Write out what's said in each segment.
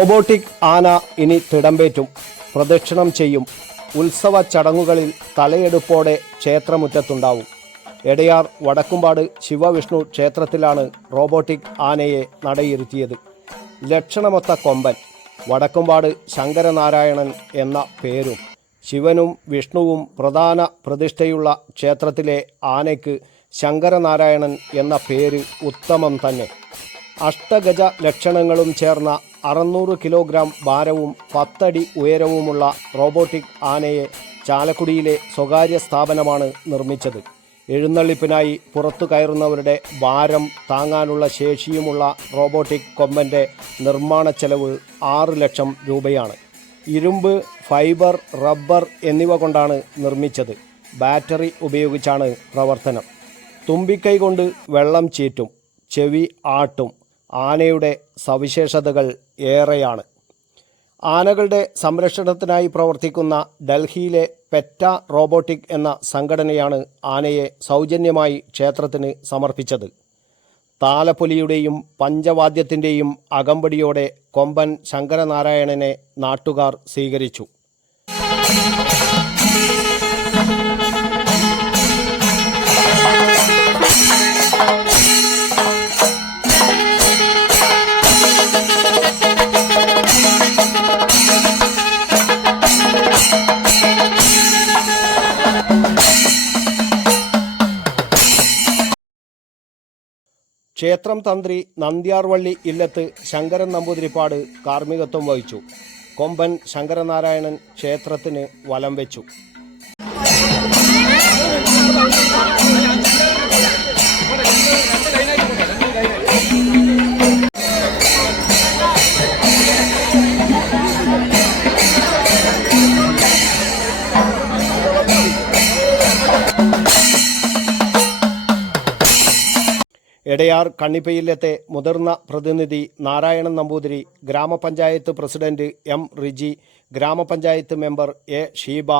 Robotic ആന ഇനി തിടമ്പേറ്റും, പ്രദക്ഷിണം ചെയ്യും. ഉത്സവ ചടങ്ങുകളിൽ തലയെടുപ്പോടെ ക്ഷേത്രമുറ്റത്തുണ്ടാവും. എടയാർ വടക്കുംപാട് ശിവവിഷ്ണു ക്ഷേത്രത്തിലാണ് റോബോട്ടിക് ആനയെ നടയിരുത്തിയത്. ലക്ഷണമൊത്ത കൊമ്പൻ, വടക്കുംപാട് ശങ്കരനാരായണൻ എന്ന പേരും. ശിവനും വിഷ്ണുവും പ്രധാന പ്രതിഷ്ഠയുള്ള ക്ഷേത്രത്തിലെ ആനയ്ക്ക് ശങ്കരനാരായണൻ എന്ന പേര് ഉത്തമം തന്നെ. അഷ്ടഗജ ലക്ഷണങ്ങളും ചേർന്ന 600 കിലോഗ്രാം ഭാരവും 10 അടി ഉയരവുമുള്ള റോബോട്ടിക് ആനയെ ചാലക്കുടിയിലെ സ്വകാര്യ സ്ഥാപനമാണ് നിർമ്മിച്ചത്. എഴുന്നള്ളിപ്പിനായി പുറത്തു കയറുന്നവരുടെ ഭാരം താങ്ങാനുള്ള ശേഷിയുമുള്ള റോബോട്ടിക് കൊമ്പൻ്റെ നിർമ്മാണ ചെലവ് 6 ലക്ഷം രൂപയാണ്. ഇരുമ്പ്, ഫൈബർ, റബ്ബർ എന്നിവ കൊണ്ടാണ് നിർമ്മിച്ചത്. ബാറ്ററി ഉപയോഗിച്ചാണ് പ്രവർത്തനം. തുമ്പിക്കൈ കൊണ്ട് വെള്ളം ചീറ്റും, ചെവി ആട്ടും. ആനയുടെ സവിശേഷതകൾ ഏറെയാണ്. ആനകളുടെ സംരക്ഷണത്തിനായി പ്രവർത്തിക്കുന്ന ഡൽഹിയിലെ പെറ്റ റോബോട്ടിക് എന്ന സംഘടനയാണ് ആനയെ സൗജന്യമായി ക്ഷേത്രത്തിന് സമർപ്പിച്ചത്. താലപ്പൊലിയുടെയും പഞ്ചവാദ്യത്തിൻ്റെയും അകമ്പടിയോടെ കൊമ്പൻ ശങ്കരനാരായണനെ നാട്ടുകാർ സ്വീകരിച്ചു. ക്ഷേത്രം തന്ത്രി നന്ദ്യാർവള്ളി ഇല്ലത്ത് ശങ്കരൻ നമ്പൂതിരിപ്പാട് കാർമ്മികത്വം വഹിച്ചു. കൊമ്പൻ ശങ്കരനാരായണൻ ക്ഷേത്രത്തിന് വലം വെച്ചു. എടയാർ കണ്ണിപ്പയില്ലത്തെ മുതിർന്ന പ്രതിനിധി നാരായണൻ നമ്പൂതിരി, ഗ്രാമപഞ്ചായത്ത് പ്രസിഡന്റ് എം റിജി, ഗ്രാമപഞ്ചായത്ത് മെമ്പർ എ ഷീബ,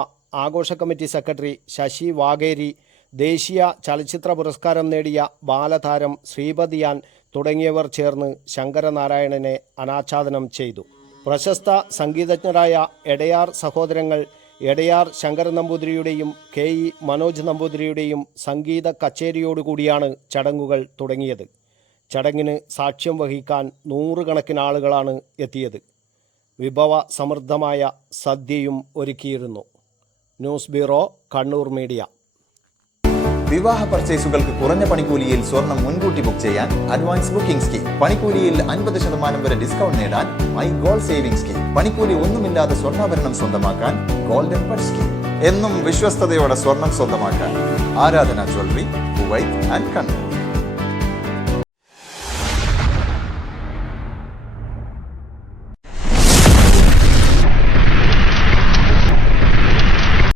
ആഘോഷ കമ്മിറ്റി സെക്രട്ടറി ശശി വാഗേരി, ദേശീയ ചലച്ചിത്ര പുരസ്കാരം നേടിയ ബാലതാരം ശ്രീപതിയാൻ തുടങ്ങിയവർ ചേർന്ന് ശങ്കരനാരായണനെ അനാച്ഛാദനം ചെയ്തു. പ്രശസ്ത സംഗീതജ്ഞരായ എടയാർ സഹോദരങ്ങൾ എടയാർ ശങ്കരൻ നമ്പൂതിരിയുടെയും കെ.ഇ. മനോജ് നമ്പൂതിരിയുടെയും സംഗീത കച്ചേരിയോടുകൂടിയാണ് ചടങ്ങുകൾ തുടങ്ങിയത്. ചടങ്ങിന് സാക്ഷ്യം വഹിക്കാൻ 100 കണക്കിന് ആളുകളാണ് എത്തിയത്. വിഭവ സമൃദ്ധമായ സദ്യയും ഒരുക്കിയിരുന്നു. News bureau, Kannur media. വിവാഹ പർച്ചേസുകൾക്ക് കുറഞ്ഞ പണിക്കൂലിയിൽ സ്വർണം മുൻകൂട്ടി ബുക്ക് ചെയ്യാൻ അഡ്വാൻസ് ബുക്കിംഗ് സ്കീം. പണിക്കൂലിയിൽ 50% വരെ ഡിസ്കൗണ്ട് നേടാൻ മൈ ഗോൾഡ് സേവിംഗ് സ്കീം. പണിക്കൂലി ഒന്നുമില്ലാതെ സ്വർണ്ണാഭരണം സ്വന്തമാക്കാൻ ഗോൾഡൻ ബഡ് സ്കീം. എന്നും വിശ്വസ്തയോടെ സ്വർണം സ്വന്തമാക്കാൻ ആരാധന ജ്വല്ലറി, കുവൈറ്റ് ആൻഡ് കണ്ണൂർ.